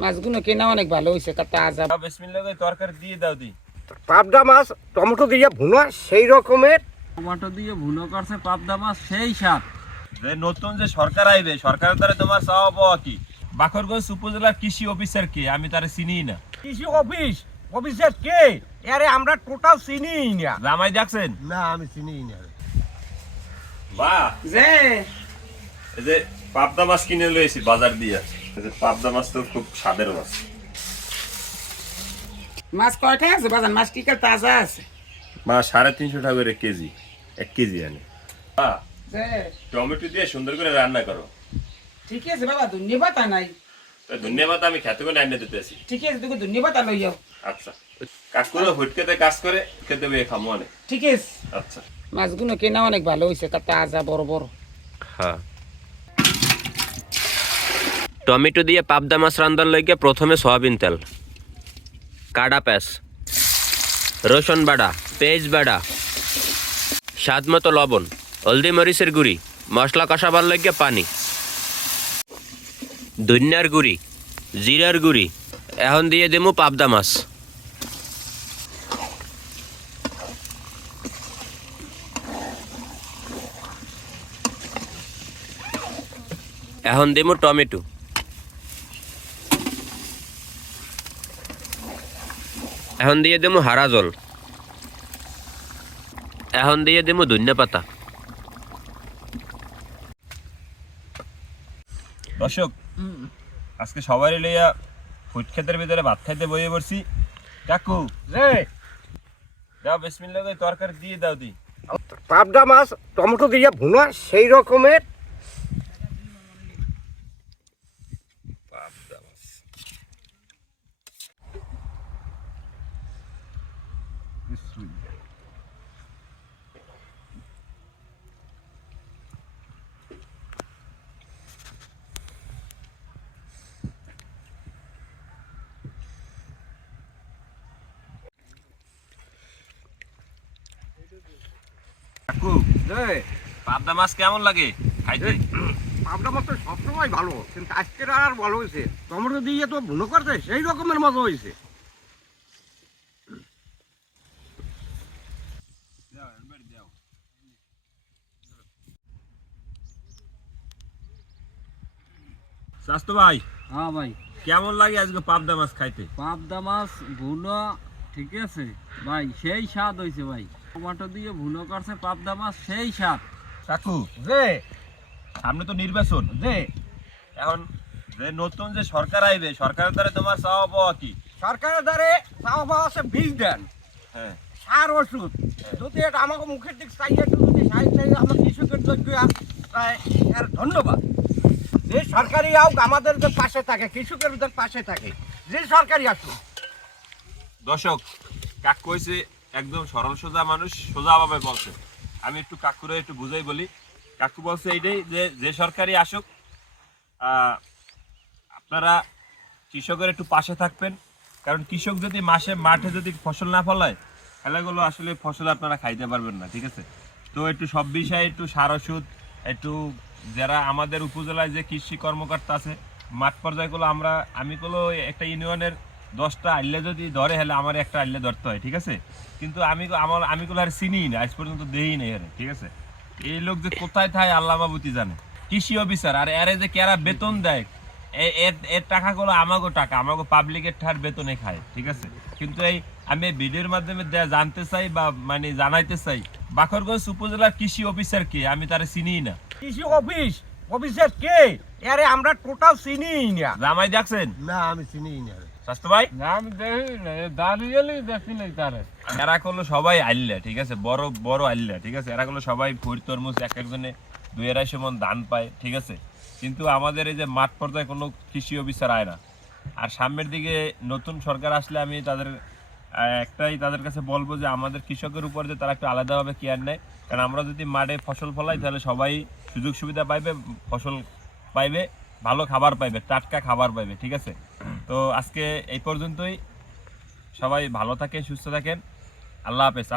মাছগুলো কেনা অনেক ভালো হয়েছে তাজা। বিসমিল্লাহ তরকারি দিয়ে দাও দি। পাবদা মাছ টমেটো দিয়ে ভুনা সেই রকমের। টমাটো দিয়ে ভুনো করছে পাবদা মাছ সেই স্বাদ। যে নতুন যে সরকার আইবে সরকারের দ্বারা তোমার চাওয়া পাওয়া কি? বাকরগঞ্জ উপজেলার কৃষি অফিসার কে? আমি তারে চিনি না। কৃষি অফিস? অফিসের কে? আরে আমরা টোটাল চিনি না। জামাই দেখছেন? না আমি চিনি না। বা যে এই যে পাবদা মাছ কিনে লয়েছি বাজার দিয়ে। পাবদা মাছ তো খুব স্বাদের মাছ। মাছ কয়টা আছে বাজার মাছ কি কাল তাজা আছে? সাড়ে তিনশো টাকা করে কেজি। এক কেজি আনে। টমেটো দিয়ে সুন্দর করে রান্না করো। ঠিক আছে বাবা ধন্যবাদ নাই ধন্যবাদ আমি খেতে করে এনে দিতেছি ঠিক আছে তোকে ধন্যবাদ লই যাও। আচ্ছা। হুটকেতে কাজ করে খেতে বয়ে খামো অনেক ঠিক আছে। আচ্ছা। মাছগুলো কেনা অনেক ভালো হয়েছে তাজা বড় বড়। হ্যাঁ। টমেটো দিয়ে পাবদা মাছ রান্ধার লইগে প্রথমে সয়াবিন তেল কাডা পেঁয়াজ, রসুন বাড়া পেঁয়াজ বাড়া স্বাদ মতো লবণ, হলদি মরিচের গুঁড়ি, মশলা কষাবার লইগে পানি, ধনিয়ার গুঁড়ি, জিরার গুঁড়ি, এখন দিয়ে দেবো পাবদা মাছ। এখন দেবো টমেটো। এখন দিয়ে দেবো হারা জল। এখন দিয়ে দেবো ধনিয়া পাতা। দর্শক আজকে সবাই লইয়া ফুট ক্ষেতের ভিতরে ভাত খাইতে বইয়ে পড়ছি। কাকু রে! দাও বিসমিল্লাহ করে তরকারি দিয়ে দাও দি। পাবদা মাছ টমেটো দিয়ে ভুনা সেই রকমের। কাকু পাবদা মাছ কেমন লাগে খাইতে? পাবদা মাছ তো সবসময় ভালো কিন্তু আজকের আর ভালো হয়েছে। টমেটো দিয়ে তো ভুনো করছে সেই রকমের মজা হয়েছে। স্বাস্থ্য ভাই হ্যাঁ ভাই। কেমন লাগে আজকে পাবদা মাছ খাইতে? পাবদা মাছ ভুনো ঠিক আছে। ভাই সেই স্বাদ হয়েছে ভাই। টমাটো দিয়ে ভুনো করছে পাবদা মাছ সেই স্বাদ। কাকু রে সামনে তো নির্বাচন। রে এখন যে নতুন যে সরকার আইবে সরকারের দ্বারা তোমার চাওয়া পাওয়া কি? সরকারের দ্বারে চাওয়া পাওয়া আছে বীজ দেন। হ্যাঁ। সার ওষুধ। যদি এটা আমাকে মুখের দিক চাই একটু যদি সাহায্য আমার কৃষকের যোগ্য তাই এর ধন্যবাদ। যে সরকারি হোক আমাদের যে পাশে থাকে কৃষকের যে পাশে থাকে। যে সরকারি আসুক। দর্শক কাকু হয়েছে একদম সরল সোজা মানুষ সোজাভাবে বলছে। আমি একটু কাকুরে একটু বুঝাই বলি। কাকু বলছে এইটাই যে যে সরকারি আসুক আপনারা কৃষকের একটু পাশে থাকবেন। কারণ কৃষক যদি মাসে, মাঠে যদি ফসল না ফলায়, খেলাগুলো আসলে ফসল আপনারা খাইতে পারবেন না, ঠিক আছে? তো একটু সব বিষয়ে একটু সার ওষুধ, একটু যারা আমাদের উপজেলায় যে কৃষি কর্মকর্তা আছে, মাঠ পর্যায়গুলো আমরা, আমি গুলো একটা ইউনিয়নের দশটা আইলে যদি ধরে হলে আমার একটা আইলে ধরতে হয় ঠিক আছে? কিন্তু আমি আমার আমি গুলো আর চিনি না আজ পর্যন্ত দেই নাই এর ঠিক আছে? এই লোক যে কোথায় থাকে আল্লাহ বাবুতি জানে। কৃষি অফিসার আর এর যে কেরা বেতন দেয় এর টাকাগুলো আমাগো টাকা আমাগো পাবলিকের ঠার বেতনে খায় ঠিক আছে? কিন্তু এই আমি ভিডিওর মাধ্যমে দে- জানতে চাই বা মানে জানাইতে চাই বাখরগঞ্জ উপজেলার কৃষি অফিসার কে? আমি তারে চিনিই না। কৃষি অফিস অফিসার কে? আরে আমরা টোটাল চিনি না। জামাই দেখছেন? না আমি চিনি না। স্বাস্থ্য ভাই? আমি দেখি দাঁড়িয়ে দেখি নাই তারে। এরা করল সবাই আইল্লা ঠিক আছে? বড় বড় আইল্লা ঠিক আছে? এরা করল সবাই ভুড়ি তরমুজ এক একজনে দুই আড়াইশো মন ধান পায় ঠিক আছে? কিন্তু আমাদের এই যে মাঠ পর্যায়ে কোনো কৃষি অফিসার আয় না। আর সামনের দিকে নতুন সরকার আসলে আমি তাদের একটাই তাদের কাছে বলব যে আমাদের কৃষকের উপর যে তারা একটু আলাদাভাবে কেয়ার নেয়। কারণ আমরা যদি মাঠে ফসল ফলাই তাহলে সবাই সুযোগ সুবিধা পাইবে ফসল পাইবে ভালো খাবার পাইবে টাটকা খাবার পাইবে ঠিক আছে? তো আজকে এই পর্যন্তই। সবাই ভালো থাকে সুস্থ থাকেন। আল্লাহ হাফেজ।